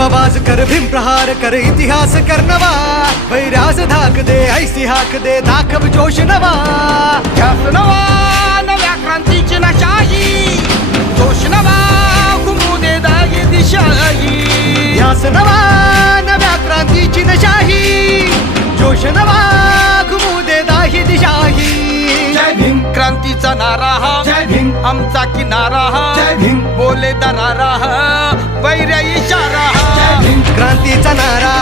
आवाज कर भीम प्रहार कर इतिहास कर नवा वैरास धाक दे ऐसी हाक दे दाखव जोश नवा ध्यास नवा नव्या क्रांतीची नशाही जोश नवा घुमू दे दागी दिशाही ध्यास नवा नव्या क्रांतीची नशाही जोश नवा घुमू दे दाही दिशाही जय भीम क्रांतीचा नारा हा जय भीम आमचा किनारा हा जय भीम बोले दरारा हा वैर्या इशारा हा क्रांतीचा नारा